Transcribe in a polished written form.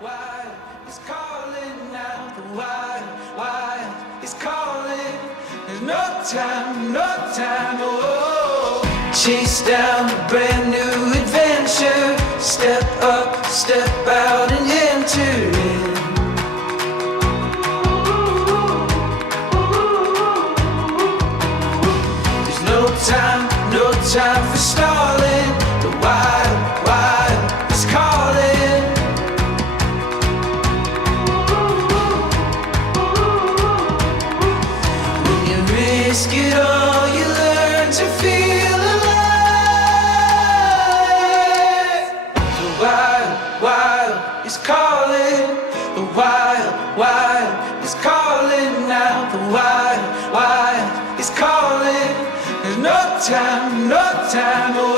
wild is calling now. The wild is calling. There's no time, no time. Oh, chase down a brand new adventure. Step up, step out and enter in. There's no time, no time for stalling. The wild is calling. When you risk it all, you learn to feel alive. The wild is calling. The wild is calling now. The wild is calling. There's no time, no time. Oh,